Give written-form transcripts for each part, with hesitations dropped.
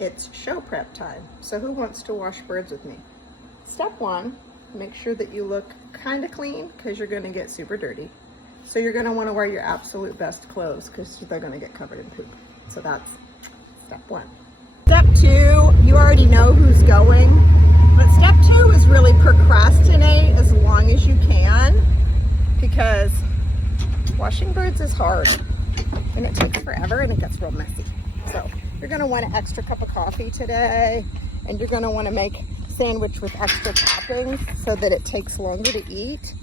it's show prep time. So who wants to wash birds with me? Step one, make sure that you look kind of clean because you're going to get super dirty. So you're going to want to wear your absolute best clothes because they're going to get covered in poop. So that's step one. Step two, you already know who's going. But step two is really procrastinate as long as you can, because washing birds is hard and it takes forever and it gets real messy. So you're going to want an extra cup of coffee today, and you're going to want to make a sandwich with extra toppings so that it takes longer to eat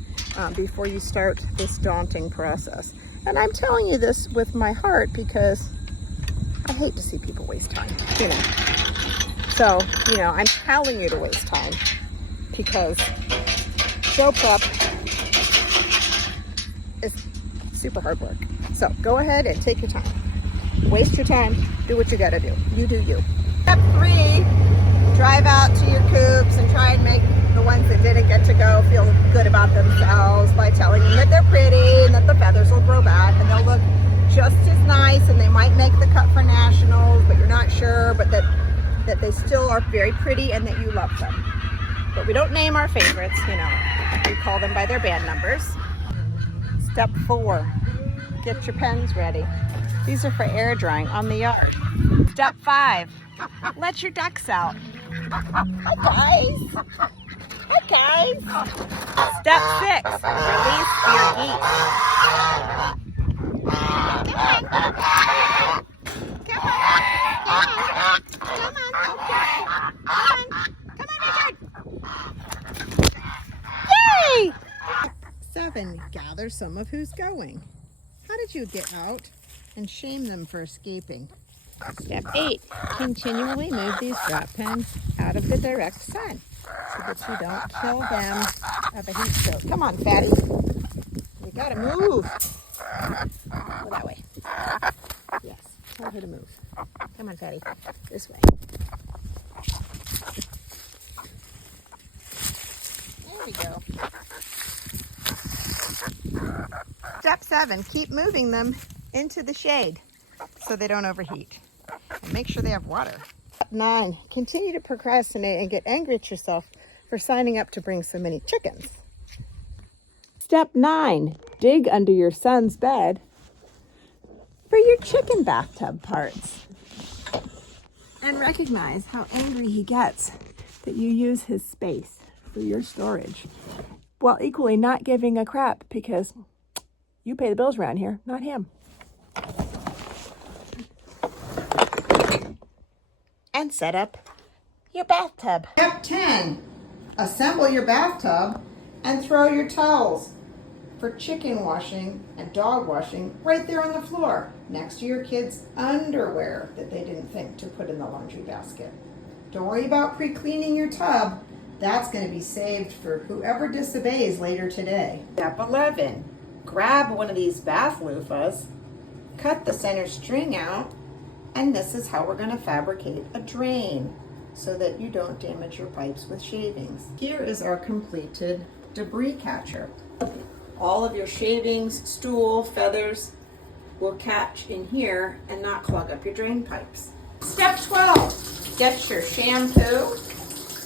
before you start this daunting process. And I'm telling you this with my heart because I hate to see people waste time, you know. So, you know, I'm telling you to waste time because show prep is super hard work. So go ahead and take your time. Waste your time. Do what you gotta do. You do you. Step three, drive out to your coops and try and make the ones that didn't get to go feel good about themselves by telling them that they're pretty and that the feathers will grow back and they'll look just as nice, and they might make the cut for nationals, but you're not sure, but that they still are very pretty and that you love them. But we don't name our favorites, you know. We call them by their band numbers. Step four, get your pens ready. These are for air drying on the yard. Step five, let your ducks out. Hi guys. Hi guys. Step six, release your geese. Yay! 7, gather some of who's going. How did you get out and shame them for escaping? Step 8, continually move these drop pens out of the direct sun so that you don't kill them of a heat stroke. Come on, fatty. You gotta move. Go that way. Yes, tell her to move. Come on, fatty. This way. There we go. Step 7, keep moving them into the shade so they don't overheat. And make sure they have water. Step 9, continue to procrastinate and get angry at yourself for signing up to bring so many chickens. Step 9, dig under your son's bed for your chicken bathtub parts. And recognize how angry he gets that you use his space for your storage, while equally not giving a crap because you pay the bills around here, not him. And set up your bathtub. Step 10, assemble your bathtub and throw your towels for chicken washing and dog washing right there on the floor next to your kids' underwear that they didn't think to put in the laundry basket. Don't worry about pre-cleaning your tub. That's going to be saved for whoever disobeys later today. Step 11, grab one of these bath loofahs, cut the center string out, and this is how we're going to fabricate a drain so that you don't damage your pipes with shavings. Here is our completed debris catcher. All of your shavings, stool, feathers will catch in here and not clog up your drain pipes. Step 12, get your shampoo.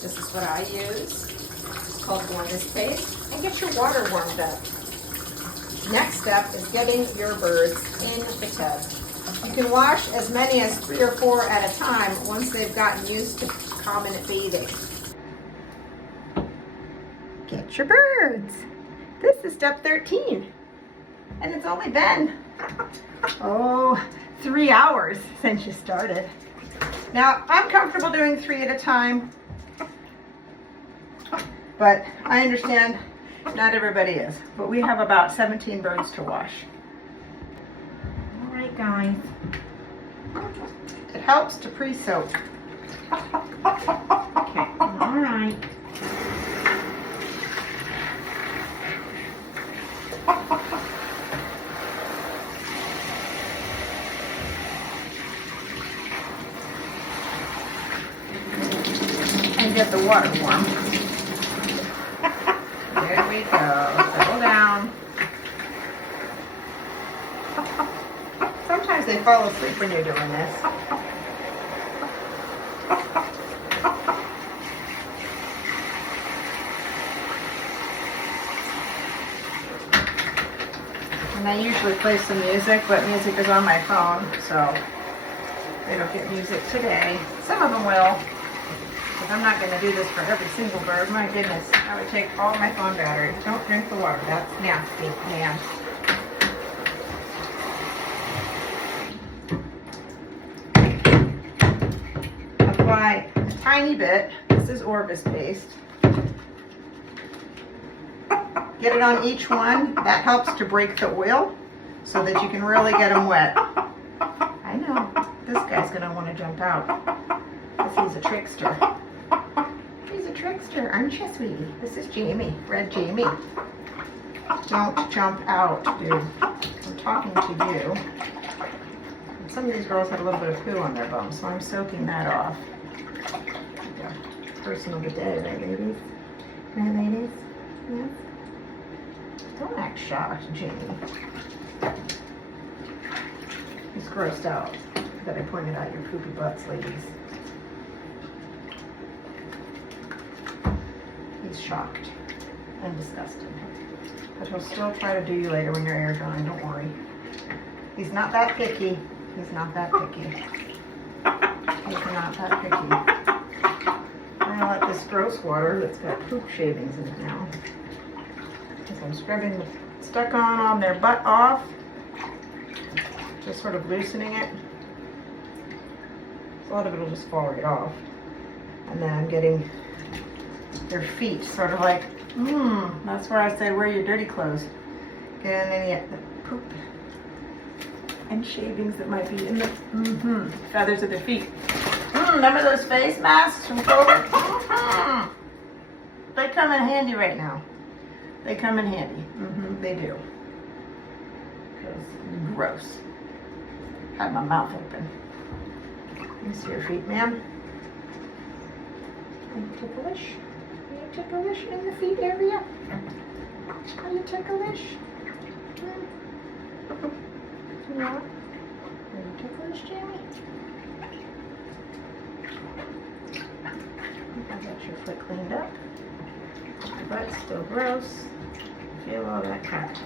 This is what I use. It's called Warmest Paste. And get your water warmed up. Next step is getting your birds in the tub. You can wash as many as 3 or 4 at a time once they've gotten used to common bathing. Get your birds. This is step 13. And it's only been, 3 hours since you started. Now, I'm comfortable doing 3 at a time, but I understand not everybody is. But we have about 17 birds to wash. All right, guys. It helps to pre-soak. Okay, all right. And get the water warm. There we go. Settle down. Sometimes they fall asleep when you're doing this. And I usually play some music, but music is on my phone, so they don't get music today. Some of them will, but I'm not going to do this for every single bird. My goodness, I would take all my phone battery. Don't drink the water. That's nasty, man. Apply a tiny bit. This is Orvis paste. Get it on each one. That helps to break the oil so that you can really get them wet. I know, this guy's gonna want to jump out because he's a trickster. He's a trickster, aren't you, sweetie? This is Jamie, Red Jamie. Don't jump out, dude. I'm talking to you. And some of these girls have a little bit of poo on their bum, so I'm soaking that off. Yeah. Person of the day, right, ladies? Right, ladies? Yeah. Don't act shocked, Jamie. He's grossed out that I pointed out your poopy butts, ladies. He's shocked and disgusted. But he'll still try to do you later when your air drying, don't worry. He's not that picky. He's not that picky. He's not that picky. I'm gonna let this gross water that's got poop shavings in it now. Because I'm scrubbing the stuck on their butt off. Just sort of loosening it. A lot of it will just fall right off. And then I'm getting their feet sort of like, that's where I say wear your dirty clothes. Get any of the poop and shavings that might be in the feathers of their feet. Remember those face masks from COVID? They come in handy right now. They come in handy. They do. Because gross. Had my mouth open. Let me see your feet, ma'am. Are you ticklish? Are you ticklish in the feet area? Are you ticklish? Yeah. Are you ticklish, Jamie? I got your foot cleaned up. Your butt's still gross. Feel all that crap.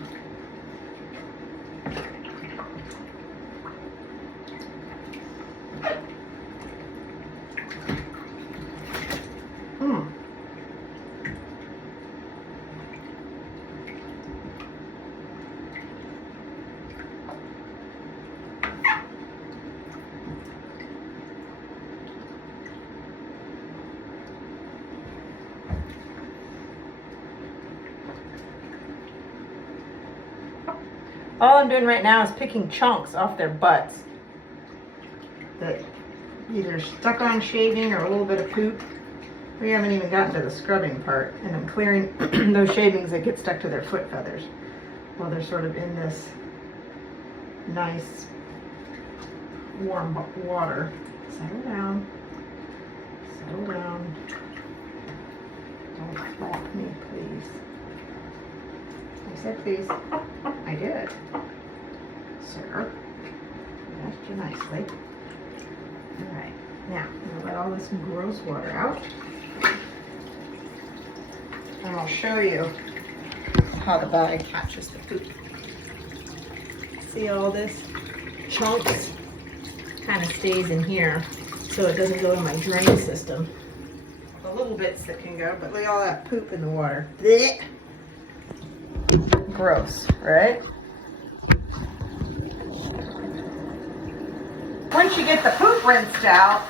All I'm doing right now is picking chunks off their butts that either stuck on shaving or a little bit of poop. We haven't even gotten to the scrubbing part, and I'm clearing those shavings that get stuck to their foot feathers while they're sort of in this nice warm water. Settle down. Settle down. Don't flap me, please. I said please. I did. Sir. I asked you nicely. Alright. Now, I'm going to let all this gross water out. And I'll show you how the bag catches the poop. See all this chunks? Kind of stays in here so it doesn't go in my drain system. The little bits that can go, but look at all that poop in the water. Blech. Gross, right? Once you get the poop rinsed out,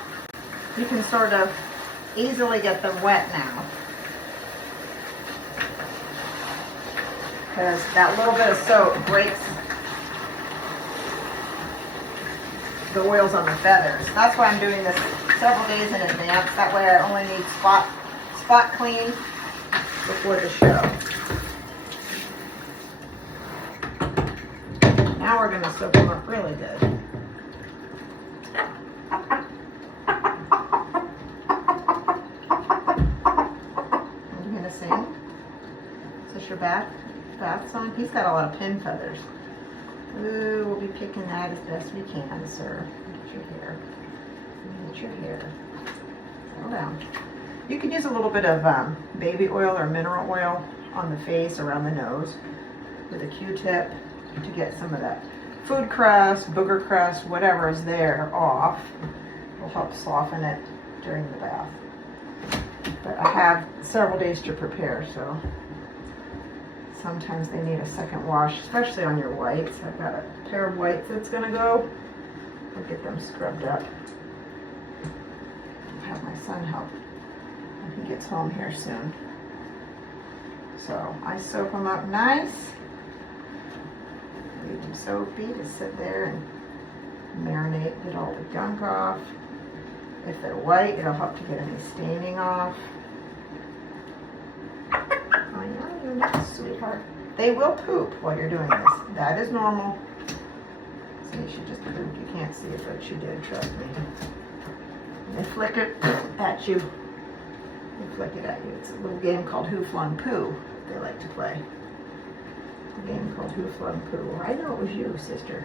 you can sort of easily get them wet now. Because that little bit of soap breaks the oils on the feathers. That's why I'm doing this several days in advance. That way I only need spot clean before the show. Now we're going to soak them up really good. Are you going to sing? Is this your bath song? He's got a lot of pin feathers. Ooh, we'll be picking that as best we can, sir. Get your hair. Get your hair. Settle down. You can use a little bit of baby oil or mineral oil on the face, around the nose, with a Q-tip to get some of that food crust, booger crust, whatever is there off. Will help soften it during the bath. But I have several days to prepare, so sometimes they need a second wash, especially on your whites. I've got a pair of whites that's gonna go. I'll get them scrubbed up. I'll have my son help when he gets home here soon. So I soak them up nice. Leave them soapy to sit there and marinate, get all the gunk off. If they're white, it'll help to get any staining off. I know, you're a sweetheart. They will poop while you're doing this. That is normal. See, she just pooped. You can't see it, but she did, trust me. They flick it at you. They flick it at you. It's a little game called Who Flung Poo they like to play. A game called Who Flung Poo. I know it was you, sister.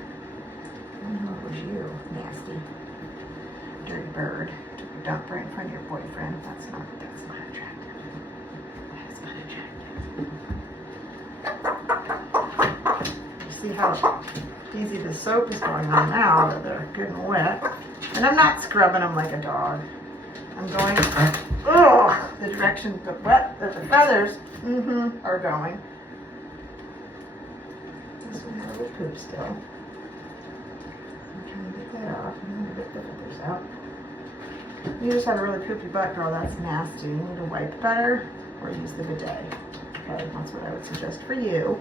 I know it was you, nasty. Dirty bird. Took a dump right in front of your boyfriend. That's not attractive. That's not attractive. You see how easy the soap is going on now that they're good and wet. And I'm not scrubbing them like a dog. I'm going, the direction the feathers are going. This one has a little poop still. I'm trying to get that off. I'm going to get the feathers out. You just have a really poopy butt, girl. That's nasty. You need to wipe better or use the bidet. Okay, that's what I would suggest for you.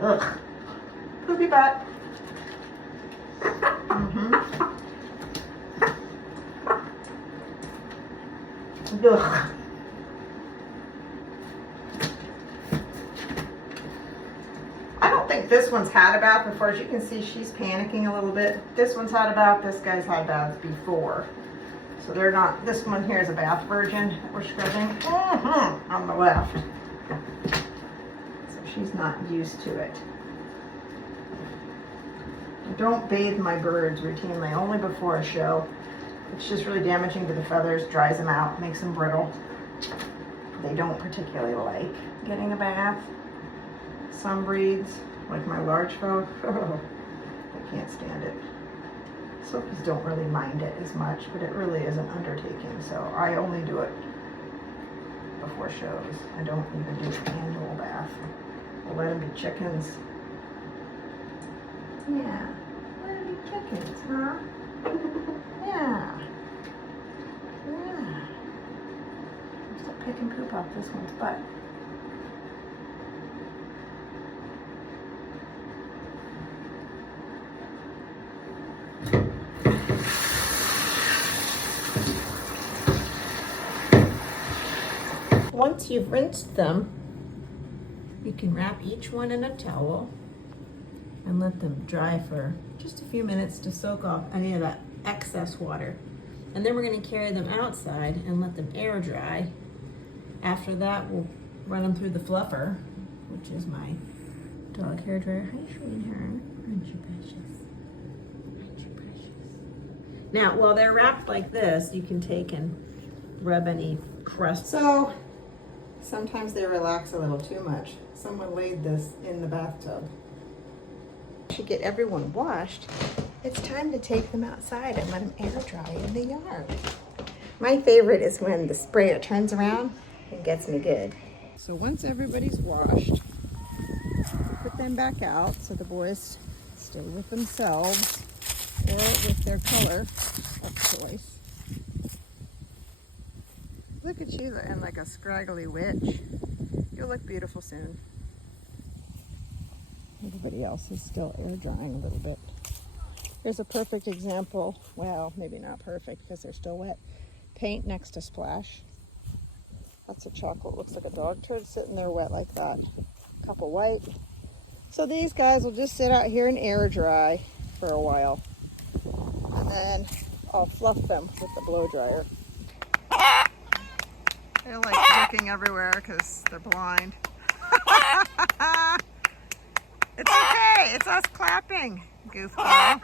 Ugh. Poopy butt. Ugh. I don't think this one's had a bath before. As you can see, she's panicking a little bit. This one's had a bath. This guy's had baths before. So they're not, this one here is a bath virgin that we're scrubbing on the left. So she's not used to it. I don't bathe my birds routinely, only before a show. It's just really damaging to the feathers, dries them out, makes them brittle. They don't particularly like getting a bath. Some breeds, like my large folk, I can't stand it. Silkies don't really mind it as much, but it really is an undertaking, so I only do it before shows. I don't even do an annual bath. I'll let them be chickens. Yeah, let them be chickens, huh? Yeah. Yeah. I'm still picking poop off this one's butt. Once you've rinsed them, you can wrap each one in a towel and let them dry for just a few minutes to soak off any of that excess water. And then we're going to carry them outside and let them air dry. After that, we'll run them through the fluffer, which is my dog hair dryer. Hi, sweetheart. Aren't you precious? Aren't you precious? Now, while they're wrapped like this, you can take and rub any crust. So sometimes they relax a little too much. Someone laid this in the bathtub. To get everyone washed, it's time to take them outside and let them air dry in the yard. My favorite is when the sprayer turns around and gets me good. So once everybody's washed, put them back out so the boys stay with themselves or with their color of choice. Look at you looking like a scraggly witch. You'll look beautiful soon. Everybody else is still air drying a little bit. Here's a perfect example. Well, maybe not perfect because they're still wet. Paint next to splash. That's a chocolate. Looks like a dog turd sitting there wet like that. Couple white. So these guys will just sit out here and air dry for a while. And then I'll fluff them with the blow dryer. They're like looking everywhere because they're blind. It's okay. It's us clapping, goofball.